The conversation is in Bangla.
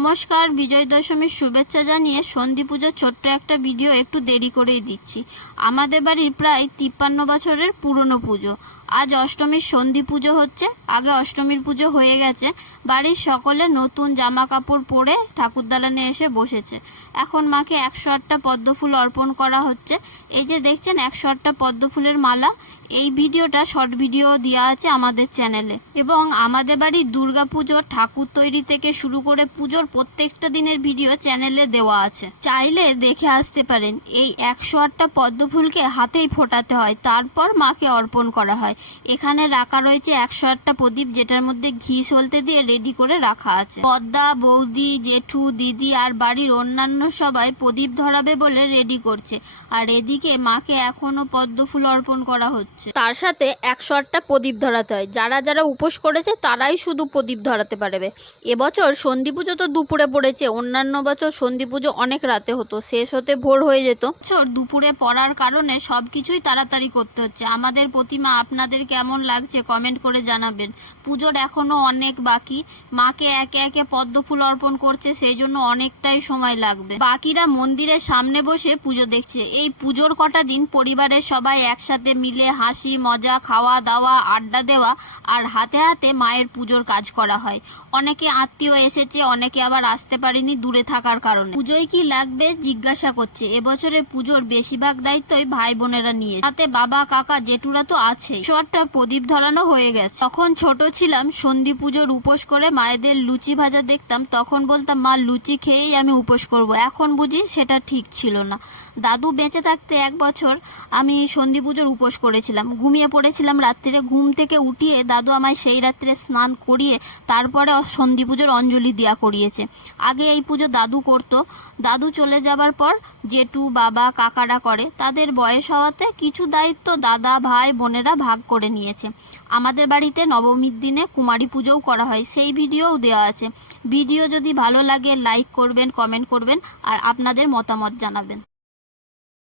নমস্কার বিজয় দশমীর শুভেচ্ছা জানিয়ে সন্ধি পুজোর ছোট্ট একটা ভিডিও একটু দেরি করেই দিচ্ছি। আমাদের বাড়ির প্রায় তিপ্পান্ন বছরের পুরনো পুজো। আজ অষ্টমীর সন্ধি পুজো হচ্ছে, আগে অষ্টমীর পুজো হয়ে গেছে। বাড়ির সকলে নতুন জামা কাপড় পরে ঠাকুরদালানে এসে বসেছে। এখন মাকে একশো আটটা পদ্মফুল অর্পণ করা হচ্ছে। এই যে দেখছেন, একশো আটটা পদ্মফুলের মালা। এই ভিডিওটা শর্ট ভিডিও দেওয়া আছে আমাদের চ্যানেলে। এবং আমাদের বাড়ির দুর্গা পুজোর ঠাকুর তৈরি থেকে শুরু করে পুজোর প্রত্যেকটা দিনের ভিডিও চ্যানেলে দেওয়া আছে। চাইলে দেখে আসতে পারেন, এই একশো আটটা পদ্ম ফুলকে হাতেই ফোটাতে হয়, তারপর মাকে অর্পণ করা হয়। এখানে রাখা রয়েছে একশো আটটা প্রদীপ, যেটার মধ্যে ঘি, সলতে দিয়ে রেডি করে রাখা আছে। পদ্মা, বৌদি, জেঠু, দিদি আর বাড়ির অন্যান্য সবাই প্রদীপ ধরাবে বলে রেডি করছে। আর এদিকে মাকে এখনও পদ্ম ফুল অর্পণ করা হচ্ছে। তার সাথে একশো আটটা প্রদীপ ধরাতে হয়। যারা যারা উপোস করেছে, তারাই শুধু প্রদীপ ধরাতে পারবে। এবছর সন্ধি পুজো তো দুপুরে পড়েছে। অন্যান্য বছর সন্ধি পুজো অনেক রাতে হতো, শেষ হতে ভোর হয়ে যেত। বছর দুপুরে পড়ার কারণে সব কিছুই তাড়াতাড়ি করতে হচ্ছে। আমাদের প্রতিমা আপনাদের কেমন লাগছে কমেন্ট করে জানাবেন। পুজোর এখনও অনেক বাকি। মাকে একে একে পদ্ম ফুল অর্পণ করছে, সেই জন্য অনেকটাই সময় লাগবে। বাকিরা মন্দিরের সামনে বসে পুজো দেখছে। এই পুজোর কটা দিন পরিবারের সবাই একসাথে মিলে হাসি, মজা, খাওয়া দাওয়া, আড্ডা দেওয়া আর হাতে হাতে মায়ের পুজোর কাজ করা হয়। অনেকে আত্মীয় এসেছে, অনেকে আবার আসতে পারেনি দূরে থাকার কারণে। পুজোয় কি লাগবে? জিজ্ঞাসা করছে। এবছরে পুজোর বেশিরভাগ দায়িত্বই ভাই বোনেরা নিয়ে। হাতে বাবা, কাকা, জেঠুরা তো আছে একটা প্রদীপ ধরানো হয়ে গেছে। তখন ছোট ছিলাম, সন্ধি পুজোর উপোস করে মায়েদের লুচি ভাজা দেখতাম। তখন বলতাম, মা, লুচি খেয়েই আমি উপোস করব। এখন বুঝি সেটা ঠিক ছিল না। দাদু বেঁচে থাকতে এক বছর আমি সন্ধি পুজোর উপোস করেছিলাম। ঘুমিয়ে পড়েছিলাম রাত্রিরে। ঘুম থেকে উঠিয়ে দাদু আমায় সেই রাত্রে স্নান করিয়ে তারপরে সন্ধি পুজোর অঞ্জলি দেওয়া করিয়েছে। আগে এই পুজো দাদু করতো। দাদু চলে যাবার পর জেঠু, বাবা, কাকারা করে। তাদের বয়স হওয়াতে কিছু দায়িত্ব দাদা, ভাই, বোনেরা ভাগ করে নিয়েছে। আমাদের বাড়িতে নবমীর দিনে কুমারী পুজোও করা হয়। সেই ভিডিওও দেওয়া আছে। ভিডিও যদি ভালো লাগে লাইক করবেন কমেন্ট করবেন, আর আপনাদের মতামত জানাবেন।